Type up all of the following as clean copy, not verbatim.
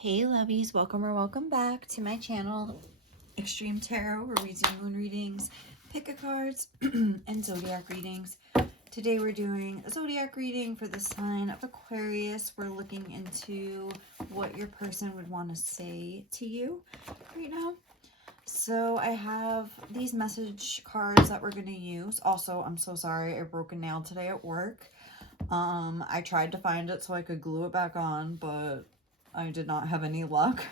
Hey lovies, welcome or welcome back to my channel, Extreme Tarot, where we do moon readings, pick a cards, and zodiac readings. Today we're doing a zodiac reading for the sign of Aquarius. We're looking into what your person would want to say to you right now. So I have these message cards that we're going to use. Also, I'm so sorry, I broke a nail today at work. I tried to find it so I could glue it back on, but I did not have any luck.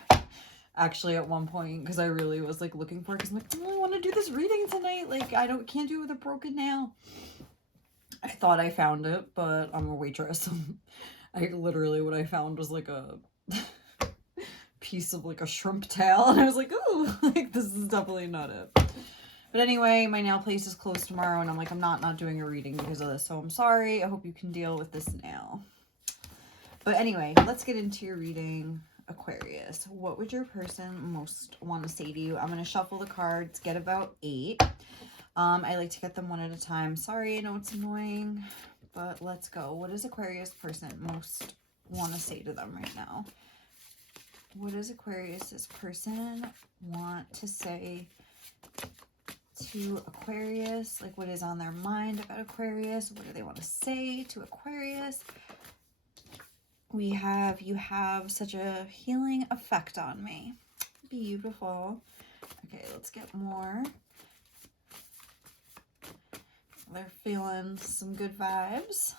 Actually, at one point, because I really was like looking for it, because I'm like, I really want to do this reading tonight. Like, can't do it with a broken nail. I thought I found it, but I'm a waitress. Literally what I found was like a piece of like a shrimp tail, and I was like, oh, like this is definitely not it. But anyway, my nail place is closed tomorrow, and I'm like, I'm not doing a reading because of this, so I'm sorry. I hope you can deal with this nail. But anyway, let's get into your reading, Aquarius. What would your person most want to say to you? I'm going to shuffle the cards, get about 8. I like to get them one at a time. Sorry, I know it's annoying, but let's go. What does Aquarius person most want to say to them right now? What does Aquarius's person want to say to Aquarius? Like, what is on their mind about Aquarius? What do they want to say to Aquarius? We have, you have such a healing effect on me. Beautiful. Okay, let's get more. They're feeling some good vibes.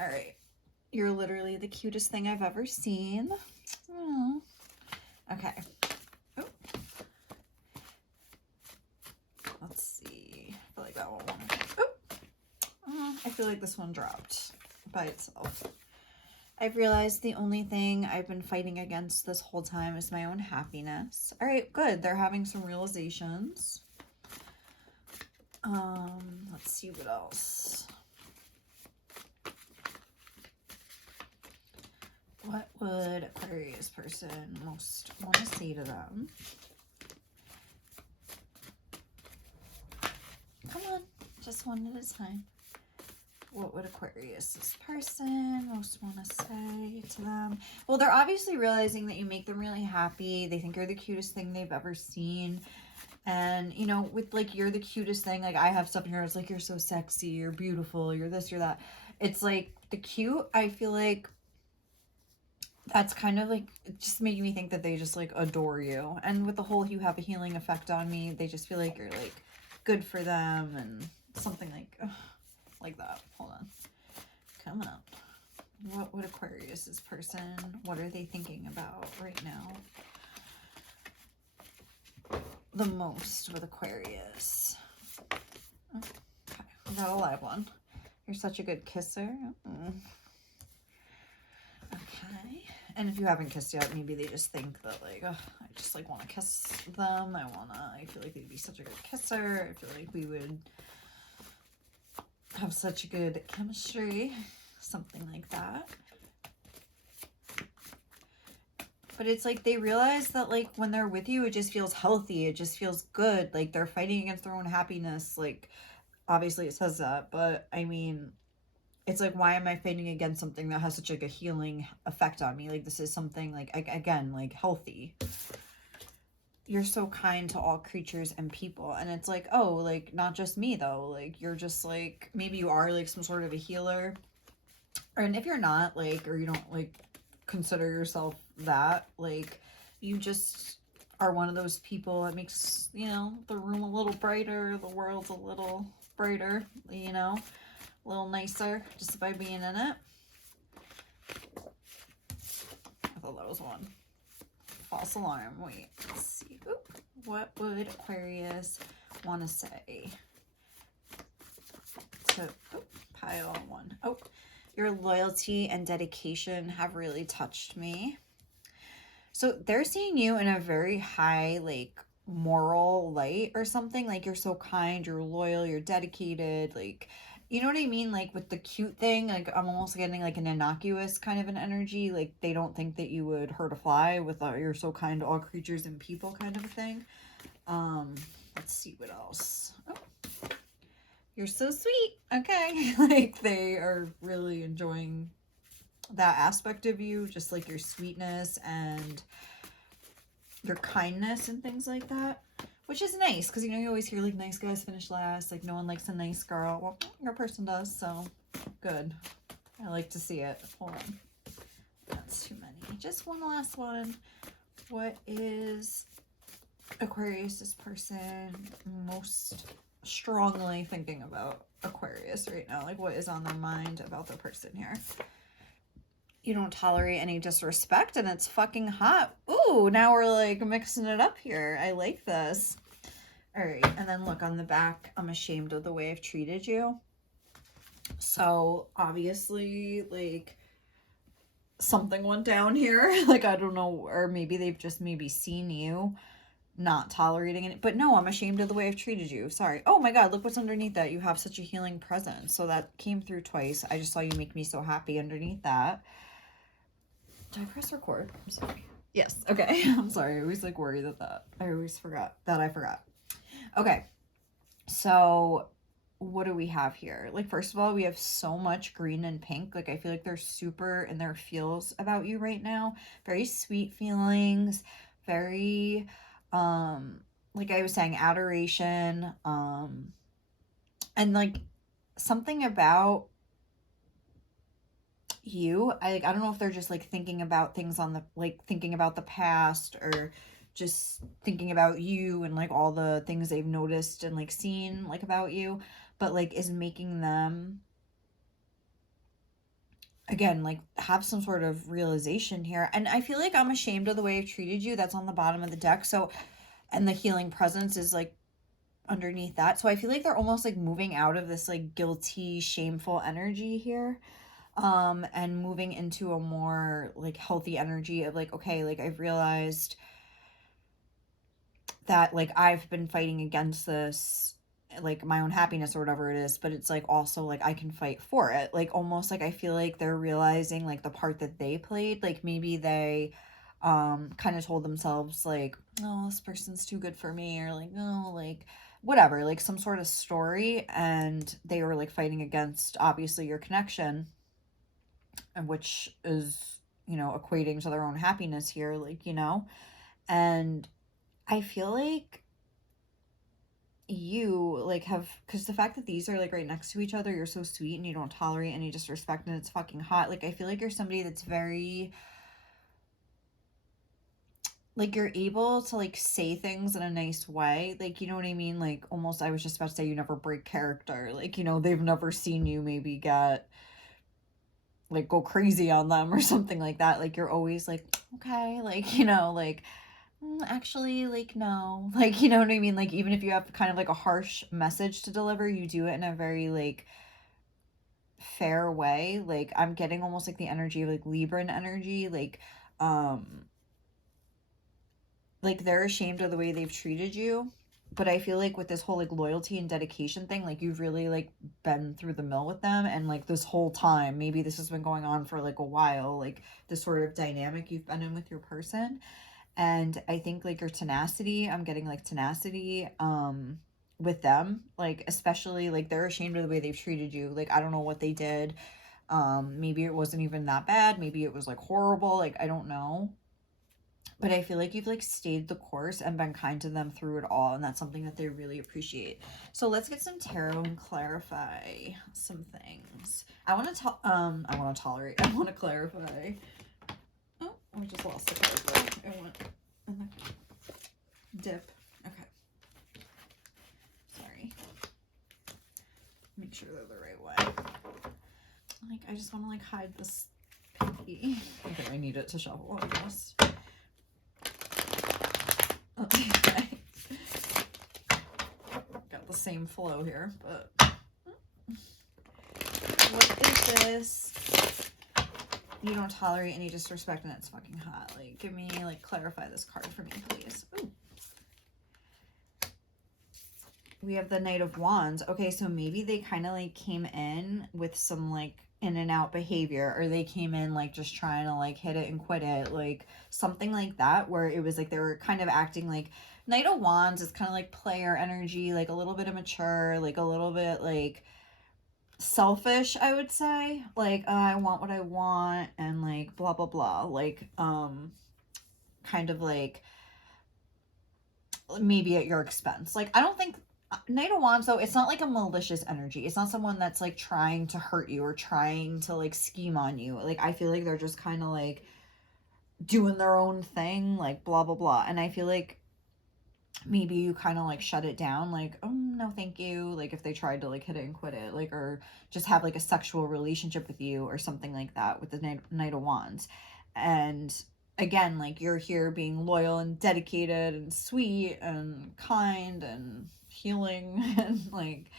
All right. You're literally the cutest thing I've ever seen. Oh. Okay. Oh. Let's see. I feel like that one. Oh. I feel like this one dropped by itself. I've realized the only thing I've been fighting against this whole time is my own happiness. All right, good. They're having some realizations. Let's see what else. What would Aquarius person most want to say to them? Come on, just one at a time. What would Aquarius's person most want to say to them? Well, they're obviously realizing that you make them really happy. They think you're the cutest thing they've ever seen. And, you know, with, like, you're the cutest thing. Like, I have stuff in here. It's like, you're so sexy. You're beautiful. You're this, you're that. It's, like, the cute, I feel like that's kind of, like, just making me think that they just, like, adore you. And with the whole you have a healing effect on me, they just feel like you're, like, good for them and something like that. Hold on. Come up. What would Aquarius's person, what are they thinking about right now? The most with Aquarius. Okay, we got a live one. You're such a good kisser. Okay. And if you haven't kissed yet, maybe they just think that, like, oh, I just, like, want to kiss them. I feel like they'd be such a good kisser. I feel like we would have such good chemistry, something like that. But it's like they realize that, like, when they're with you, it just feels healthy. It just feels good. Like, they're fighting against their own happiness. Like, obviously it says that, but I mean, it's like, why am I fighting against something that has such, like, a healing effect on me? Like, this is something, like, again, like, healthy. You're so kind to all creatures and people. And it's like, oh, like, not just me, though. Like, you're just, like, maybe you are, like, some sort of a healer. And if you're not, like, or you don't, like, consider yourself that, like, you just are one of those people that makes, you know, the room a little brighter, the world's a little brighter, you know, a little nicer just by being in it. I thought that was one. False alarm. Wait, let's see. Oop. What would Aquarius want to say to pile 1? Oh, your loyalty and dedication have really touched me. So they're seeing you in a very high, like, moral light or something. Like, you're so kind, you're loyal, you're dedicated, like, you know what I mean? Like, with the cute thing, like, I'm almost getting, like, an innocuous kind of an energy. Like, they don't think that you would hurt a fly with you're so kind to all creatures and people kind of a thing. Let's see what else. Oh, you're so sweet. Okay. Like, they are really enjoying that aspect of you, just like your sweetness and your kindness and things like that, which is nice because, you know, you always hear like nice guys finish last, like no one likes a nice girl. Well, your person does, so good. I like to see it. Hold on, that's too many. Just one last one. What is Aquarius's person most strongly thinking about Aquarius right now? Like, what is on their mind about their person here? You don't tolerate any disrespect, and it's fucking hot. Ooh, now we're like mixing it up here. I like this. All right, and then look on the back. I'm ashamed of the way I've treated you. So obviously, like, something went down here. Like, I don't know, or maybe they've just maybe seen you not tolerating it. But no, I'm ashamed of the way I've treated you. Sorry. Oh my God, look what's underneath that. You have such a healing presence. So that came through twice. I just saw you make me so happy underneath that. Did I press record? I'm sorry. Yes. Okay. I'm sorry. I always like worry that I always forgot that I forgot. Okay. So what do we have here? Like, first of all, we have so much green and pink. Like, I feel like they're super in their feels about you right now. Very sweet feelings. Very, like I was saying, adoration. And like something about you, I don't know if they're just like thinking about things on the, like thinking about the past, or just thinking about you and like all the things they've noticed and like seen like about you, but like is making them again like have some sort of realization here. And I feel like I'm ashamed of the way I've treated you. That's on the bottom of the deck. So, and the healing presence is like underneath that. So I feel like they're almost like moving out of this like guilty, shameful energy here, and moving into a more like healthy energy of like, okay, like I've realized that like I've been fighting against this, like my own happiness or whatever it is, but it's like also like I can fight for it. Like almost like I feel like they're realizing like the part that they played. Like maybe they kind of told themselves like, oh, this person's too good for me, or like, oh, like whatever, like some sort of story, and they were like fighting against obviously your connection, and which is, you know, equating to their own happiness here, like, you know. And I feel like you like have, because the fact that these are like right next to each other, you're so sweet and you don't tolerate any disrespect and it's fucking hot. Like I feel like you're somebody that's very like you're able to like say things in a nice way, like, you know what I mean, like almost, I was just about to say, you never break character, like, you know, they've never seen you maybe get like go crazy on them or something like that. Like you're always like, okay, like, you know, like actually, like, no, like, you know what I mean, like even if you have kind of like a harsh message to deliver, you do it in a very like fair way. Like I'm getting almost like the energy of like Libran energy, like they're ashamed of the way they've treated you. But I feel like with this whole like loyalty and dedication thing, like you've really like been through the mill with them, and like this whole time, maybe this has been going on for like a while, like this sort of dynamic you've been in with your person. And I think like your tenacity, I'm getting like tenacity with them, like especially like they're ashamed of the way they've treated you. Like I don't know what they did. Maybe it wasn't even that bad, maybe it was like horrible, like I don't know. But I feel like you've like stayed the course and been kind to them through it all, and that's something that they really appreciate. So let's get some tarot and clarify some things. I want to tolerate. I want to clarify. Oh, I just lost the card. I went in the dip. Okay. Sorry. Make sure they're the right way. Like I just want to like hide this pinky. Okay, I need it to shuffle almost. Okay. Got the same flow here, but what is this? You don't tolerate any disrespect and it's fucking hot. Like, give me, like, clarify this card for me, please. Ooh. We have the Knight of Wands. Okay, so maybe they kind of, like, came in with some, like, in and out behavior, or they came in like just trying to like hit it and quit it, like something like that, where it was like they were kind of acting like Knight of Wands is kind of like player energy, like a little bit immature, like a little bit like selfish, I would say. Like, I want what I want and like blah blah blah. Like, kind of like maybe at your expense. Like, I don't think Knight of Wands, though, it's not like a malicious energy. It's not someone that's like trying to hurt you or trying to like scheme on you. Like, I feel like they're just kind of like doing their own thing, like blah blah blah. And I feel like maybe you kind of like shut it down, like, oh no thank you, like if they tried to like hit it and quit it, like, or just have like a sexual relationship with you or something like that with the Knight of Wands. And again, like, you're here being loyal and dedicated and sweet and kind and healing and like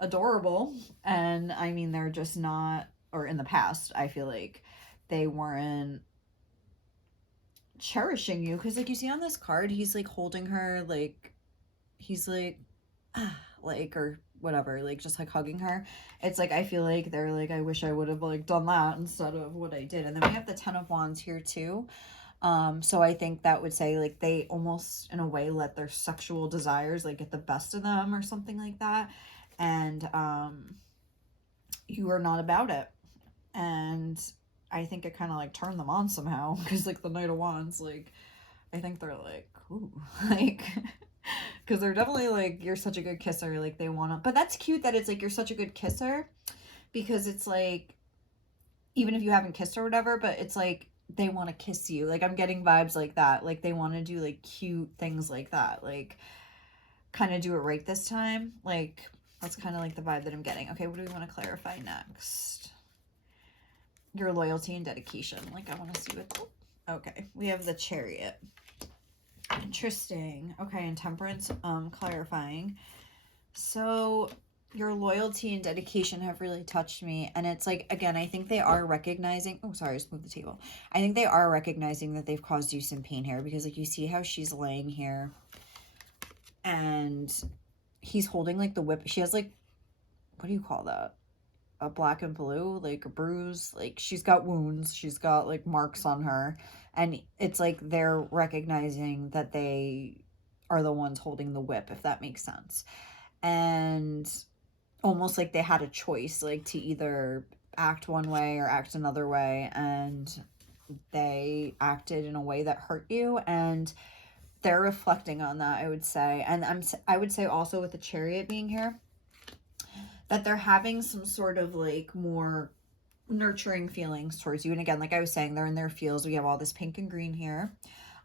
adorable. And I mean, they're just not, or in the past I feel like they weren't cherishing you, because like you see on this card, he's like holding her, like he's like like, or whatever, like just like hugging her. It's like, I feel like they're like, I wish I would have like done that instead of what I did. And then we have the Ten of Wands here too. So I think that would say like they almost in a way let their sexual desires like get the best of them or something like that. And you are not about it. And I think it kind of like turned them on somehow, because like the Knight of Wands, like, I think they're like, ooh, like, because they're definitely like, you're such a good kisser, like they want to, but that's cute that it's like, you're such a good kisser, because it's like, even if you haven't kissed or whatever, but it's like, they want to kiss you. Like, I'm getting vibes like that. Like, they want to do like cute things like that. Like, kind of do it right this time. Like, that's kind of like the vibe that I'm getting. Okay, what do we want to clarify next? Your loyalty and dedication. Like, I want to see what, okay, we have the Chariot. Interesting. Okay, and Temperance, clarifying. So your loyalty and dedication have really touched me. And it's like, again, I think they are recognizing, oh, sorry, I just moved the table. I think they are recognizing that they've caused you some pain here, because like you see how she's laying here and he's holding like the whip. She has like, what do you call that? A black and blue, like a bruise, like she's got wounds, she's got like marks on her, and it's like they're recognizing that they are the ones holding the whip, if that makes sense. And almost like they had a choice, like to either act one way or act another way, and they acted in a way that hurt you, and they're reflecting on that, I would say. And I would say also with the Chariot being here, that they're having some sort of like more nurturing feelings towards you. And again, like I was saying, they're in their feels. We have all this pink and green here.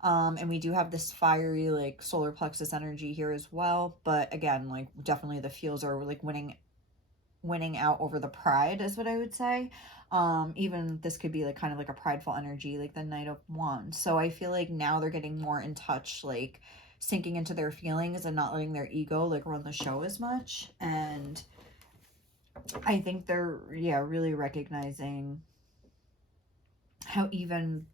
And we do have this fiery like solar plexus energy here as well. But again, like definitely the feels are like winning out over the pride is what I would say. Even this could be like kind of like a prideful energy, like the Knight of Wands. So I feel like now they're getting more in touch, like sinking into their feelings and not letting their ego like run the show as much. And I think they're, yeah, really recognizing how even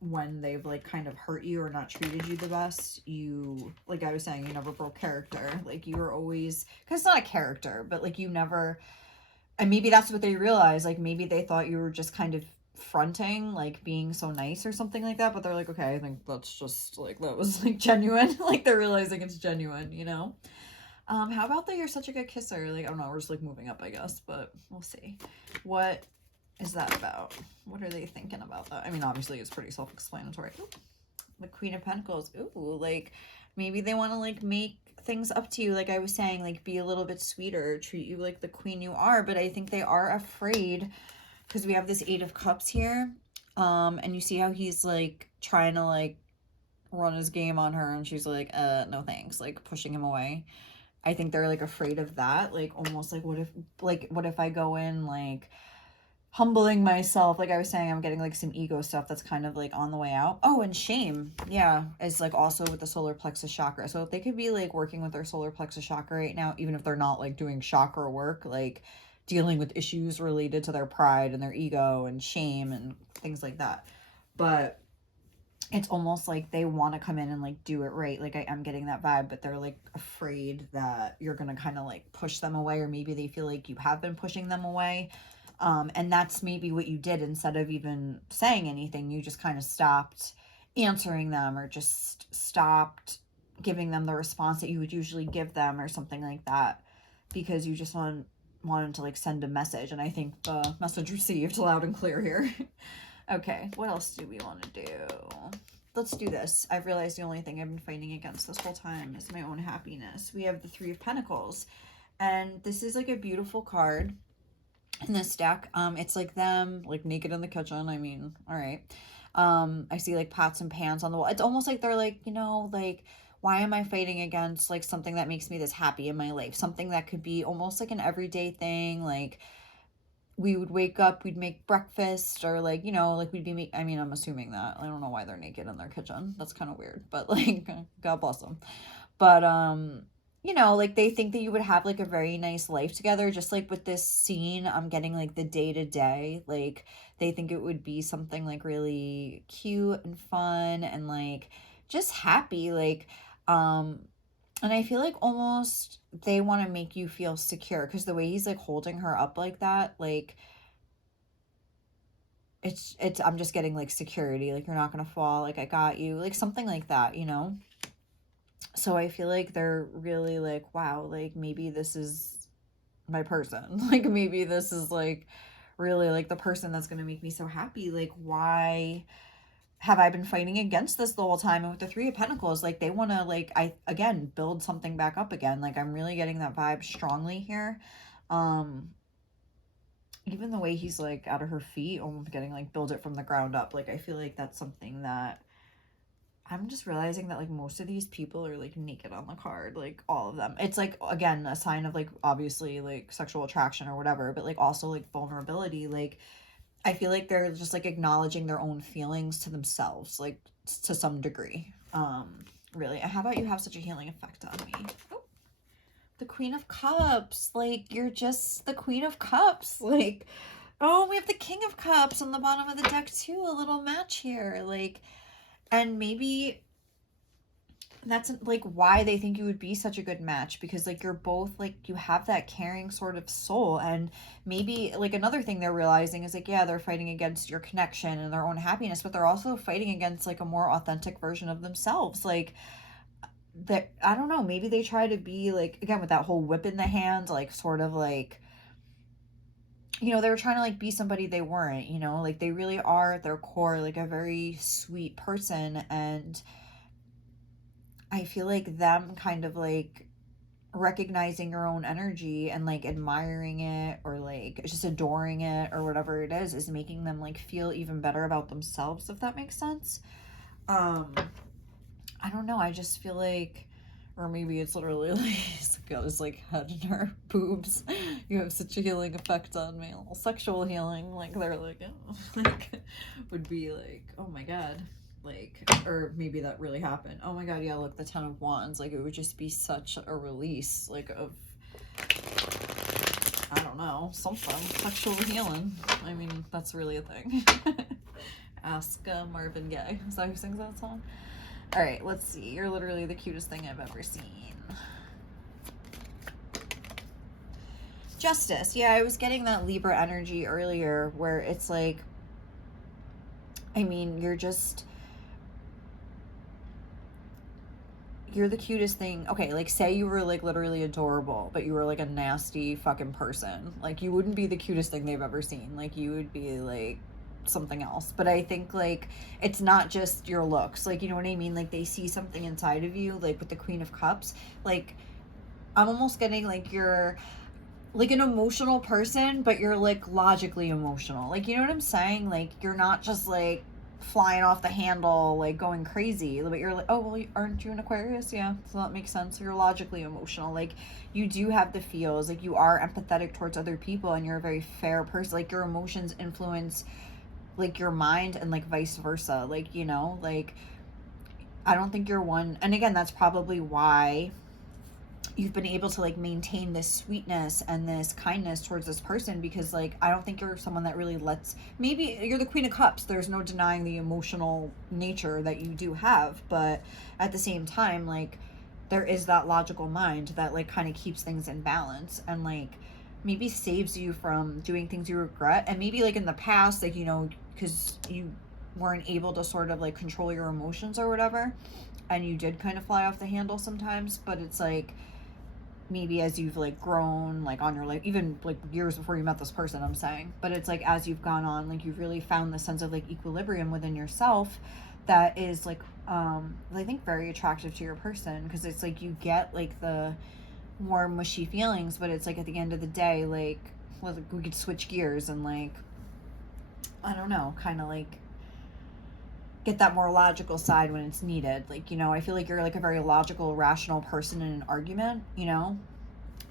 when they've like kind of hurt you or not treated you the best, you, like I was saying, you never broke character. Like you were always, because it's not a character, but like you never, and maybe that's what they realized. Like maybe they thought you were just kind of fronting, like being so nice or something like that. But they're like, okay, I think that's just like, that was like genuine. Like they're realizing it's genuine, you know? How about that you're such a good kisser? Like, I don't know, we're just like moving up, I guess, but we'll see. What is that about? What are they thinking about that? I mean, obviously it's pretty self-explanatory. Ooh, the Queen of Pentacles. Ooh, like maybe they want to like make things up to you. Like I was saying, like be a little bit sweeter, treat you like the queen you are. But I think they are afraid, because we have this Eight of Cups here. And you see how he's like trying to like run his game on her, and she's like, no thanks, like pushing him away. I think they're like afraid of that, like almost like what if I go in like humbling myself, like I was saying, I'm getting like some ego stuff that's kind of like on the way out. Oh, and shame, yeah, is like also with the solar plexus chakra. So if they could be like working with their solar plexus chakra right now, even if they're not like doing chakra work, like dealing with issues related to their pride and their ego and shame and things like that. But it's almost like they want to come in and like do it right. Like I am getting that vibe, but they're like afraid that you're going to kind of like push them away, or maybe they feel like you have been pushing them away. And that's maybe what you did. Instead of even saying anything, you just kind of stopped answering them, or just stopped giving them the response that you would usually give them or something like that, because you just want wanted to like send a message, and I think the message received loud and clear here. Okay, what else do we want to do? Let's do this. I've realized the only thing I've been fighting against this whole time is my own happiness. We have the Three of Pentacles, and this is like a beautiful card in this deck. It's like them like naked in the kitchen. I mean, all right. I see like pots and pans on the wall. It's almost like they're like, you know, like, why am I fighting against like something that makes me this happy in my life? Something that could be almost like an everyday thing. Like, we would wake up, we'd make breakfast, or like, you know, like we'd be I mean, I'm assuming that. I don't know why they're naked in their kitchen. That's kind of weird, but like, God bless them. But you know, like they think that you would have like a very nice life together. Just like with this scene, I'm getting like the day to day. Like they think it would be something like really cute and fun and like just happy. Like, and I feel like almost they want to make you feel secure because the way he's like holding her up like that, like I'm just getting like security, like you're not gonna fall, like I got you, like something like that, you know? So I feel like they're really like, wow, like maybe this is my person. Like maybe this is like really like the person that's gonna make me so happy. Like why have I been fighting against this the whole time? And with the Three of Pentacles, like they want to like again build something back up again. Like I'm really getting that vibe strongly here. Even the way he's like out of her feet, almost getting like build it from the ground up. Like I feel like that's something that I'm just realizing that like most of these people are like naked on the card, like all of them. It's like again a sign of like obviously like sexual attraction or whatever, but like also like vulnerability. Like I feel like they're just like acknowledging their own feelings to themselves, like to some degree. Really. And how about you have such a healing effect on me? Oh, the Queen of Cups. Like you're just the Queen of Cups. Like, oh, we have the King of Cups on the bottom of the deck too. A little match here. Like, and maybe that's like why they think you would be such a good match, because like you're both like you have that caring sort of soul. And maybe like another thing they're realizing is like, yeah, they're fighting against your connection and their own happiness, but they're also fighting against like a more authentic version of themselves. Like that, I don't know, maybe they try to be like, again with that whole whip in the hand, like sort of like, you know, they were trying to like be somebody they weren't, you know, like they really are at their core like a very sweet person. And I feel like them kind of like recognizing your own energy and like admiring it or like just adoring it or whatever it is making them like feel even better about themselves, if that makes sense. I don't know, I just feel like, or maybe it's literally like it's like head in her boobs. You have such a healing effect on me, a little sexual healing. Like they're like, oh, like would be like, oh my god, like, or maybe that really happened. Oh my god, yeah, look, the Ten of Wands. Like it would just be such a release, like of, I don't know, something sexual healing. I mean, that's really a thing. Ask Marvin Gaye. Is that who sings that song? All right, let's see. You're literally the cutest thing I've ever seen. Justice. Yeah, I was getting that Libra energy earlier where it's like, I mean, you're the cutest thing. Okay, like say you were like literally adorable, but you were like a nasty fucking person. Like you wouldn't be the cutest thing they've ever seen. Like you would be like something else. But I think like it's not just your looks. Like, you know what I mean? Like they see something inside of you, like with the Queen of Cups. Like I'm almost getting like you're like an emotional person, but you're like logically emotional. Like, you know what I'm saying? Like you're not just like flying off the handle, like going crazy, but you're like, oh, well, aren't you an Aquarius? Yeah, so that makes sense. So you're logically emotional. Like you do have the feels, like you are empathetic towards other people, and you're a very fair person. Like your emotions influence like your mind and like vice versa. Like, you know, like I don't think you're one, and again, that's probably why you've been able to like maintain this sweetness and this kindness towards this person, because like I don't think you're someone that really lets, maybe you're the Queen of Cups, there's no denying the emotional nature that you do have, but at the same time like there is that logical mind that like kind of keeps things in balance and like maybe saves you from doing things you regret. And maybe like in the past, like, you know, because you weren't able to sort of like control your emotions or whatever, and you did kind of fly off the handle sometimes, but it's like maybe as you've like grown like on your life, even like years before you met this person, I'm saying, but it's like as you've gone on, like you've really found the sense of like equilibrium within yourself that is like I think very attractive to your person, because it's like you get like the warm mushy feelings, but it's like at the end of the day, like, well, like we could switch gears and like, I don't know, kind of like get that more logical side when it's needed. Like, you know, I feel like you're like a very logical, rational person in an argument, you know?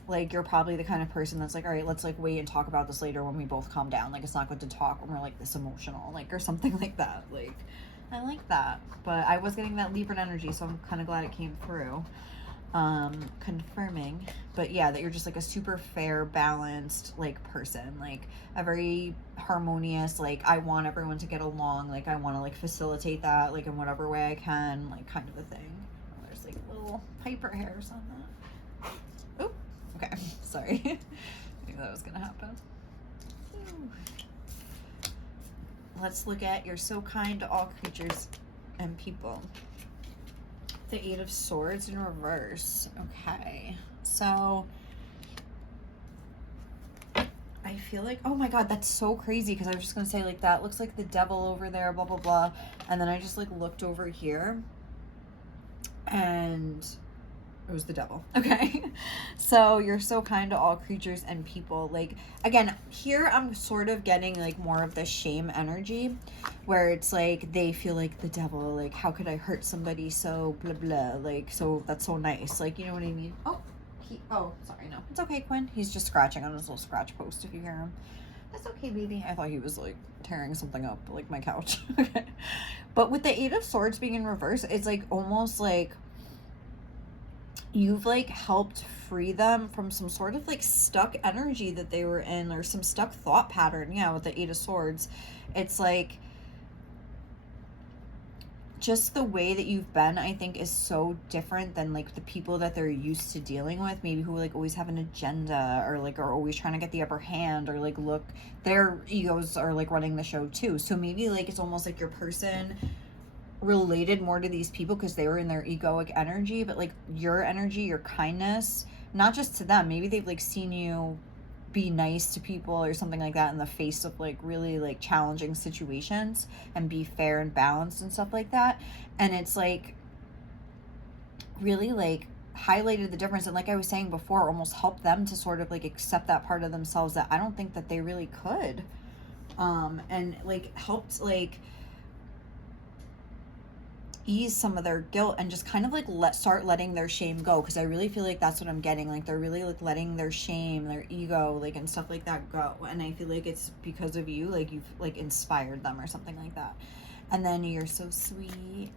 Like, you're probably the kind of person that's like, all right, let's like wait and talk about this later when we both calm down. Like, it's not good to talk when we're like this emotional, like, or something like that. Like, I like that. But I was getting that Libran energy, so I'm kind of glad it came through. Confirming. But yeah, that you're just like a super fair, balanced like person, like a very harmonious, like I want everyone to get along, like I want to like facilitate that like in whatever way I can, like kind of a thing. Oh, there's like little Piper hairs on that. Oh, okay. Sorry. I knew that was gonna happen. Ooh. Let's look at you're so kind to all creatures and people. The Eight of Swords in reverse. Okay. So I feel like, oh my God, that's so crazy, because I was just going to say like that looks like the devil over there, blah, blah, blah. And then I just like looked over here and it was the devil. Okay. So you're so kind to all creatures and people. Like, again, here I'm sort of getting like more of the shame energy where it's like they feel like the devil, like how could I hurt somebody so blah blah, like so that's so nice, like, you know what I mean? Oh sorry, no, it's okay, Quinn, he's just scratching on his little scratch post if you hear him. That's okay, baby. I thought he was like tearing something up like my couch. Okay. But with the Eight of Swords being in reverse, it's like almost like you've like helped free them from some sort of like stuck energy that they were in, or some stuck thought pattern. Yeah, with the Eight of Swords, it's like just the way that you've been, I think, is so different than like the people that they're used to dealing with, maybe who like always have an agenda, or like are always trying to get the upper hand, or like look, their egos are like running the show too. So maybe like it's almost like your person related more to these people because they were in their egoic energy, but like your energy, your kindness, not just to them, maybe they've like seen you be nice to people or something like that in the face of like really like challenging situations, and be fair and balanced and stuff like that, and it's like really like highlighted the difference, and like I was saying before, almost helped them to sort of like accept that part of themselves that I don't think that they really could, and like helped like ease some of their guilt and just kind of like start letting their shame go, because I really feel like that's what I'm getting, like they're really like letting their shame, their ego, like and stuff like that go, and I feel like it's because of you, like you've like inspired them or something like that. And then you're so sweet.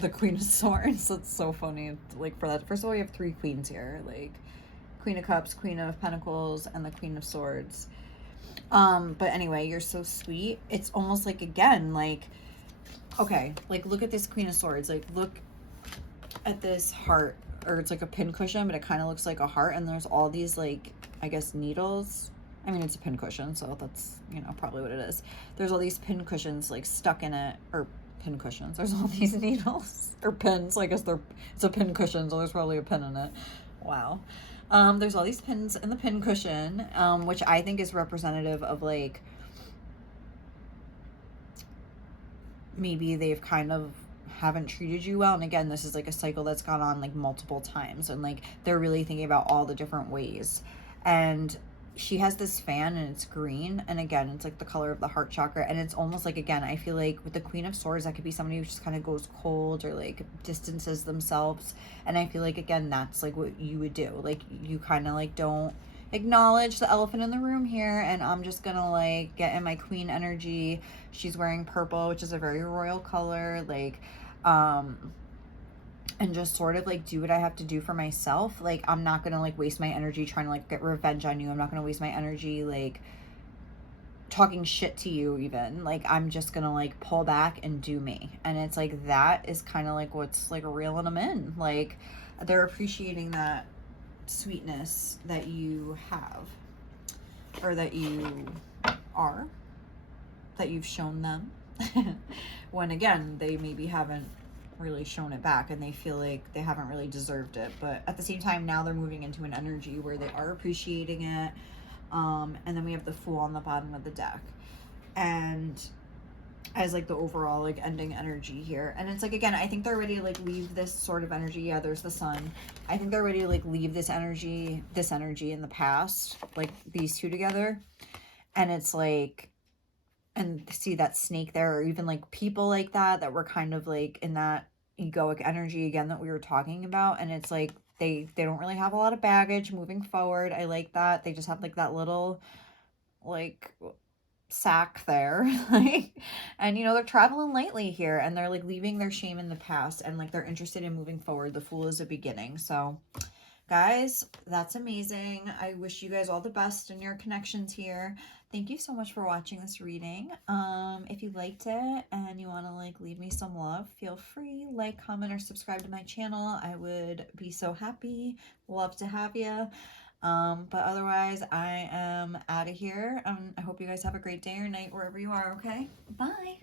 The Queen of Swords, that's so funny. Like for that, first of all, you have three queens here, like Queen of Cups, Queen of Pentacles, and the Queen of Swords. But anyway, you're so sweet. It's almost like, again, like, okay, like look at this Queen of Swords, like look at this heart, or it's like a pin cushion, but it kind of looks like a heart, and there's all these like, I guess, needles. I mean, it's a pin cushion, so that's, you know, probably what it is. There's all these pin cushions like stuck in it, or pin cushions. There's all these needles or pins. I guess it's a pin cushion, so there's probably a pin in it. Wow. There's all these pins in the pin cushion, which I think is representative of like maybe they've kind of haven't treated you well, and again, this is like a cycle that's gone on like multiple times, and like they're really thinking about all the different ways. And she has this fan, and it's green, and again, it's like the color of the heart chakra, and it's almost like, again, I feel like with the Queen of Swords, that could be somebody who just kind of goes cold or like distances themselves, and I feel like, again, that's like what you would do, like you kind of like don't acknowledge the elephant in the room here, and I'm just gonna like get in my queen energy. She's wearing purple, which is a very royal color, like and just sort of like do what I have to do for myself. Like I'm not gonna like waste my energy trying to like get revenge on you. I'm not gonna waste my energy like talking shit to you even. Like I'm just gonna like pull back and do me. And it's like that is kind of like what's like reeling them in. Like they're appreciating that sweetness that you have, or that you are. that you've shown them. When again, they maybe haven't really shown it back and they feel like they haven't really deserved it. But at the same time, now they're moving into an energy where they are appreciating it. And then we have the Fool on the bottom of the deck. And as like the overall like ending energy here, and it's like, again, I think they're ready to like leave this sort of energy. Yeah, there's the Sun. I think they're ready to like leave this energy in the past, like these two together. And it's like, and see that snake there, or even like people like that were kind of like in that egoic energy again that we were talking about. And it's like they don't really have a lot of baggage moving forward. I like that. They just have like that little like sack there. Like, and you know, they're traveling lightly here, and they're like leaving their shame in the past, and like they're interested in moving forward. The Fool is a beginning. So guys, that's amazing. I wish you guys all the best in your connections here. Thank you so much for watching this reading. If you liked it and you want to like leave me some love, feel free, like, comment, or subscribe to my channel. I would be so happy. Love to have you. But otherwise, I am out of here. I hope you guys have a great day or night wherever you are, okay? Bye.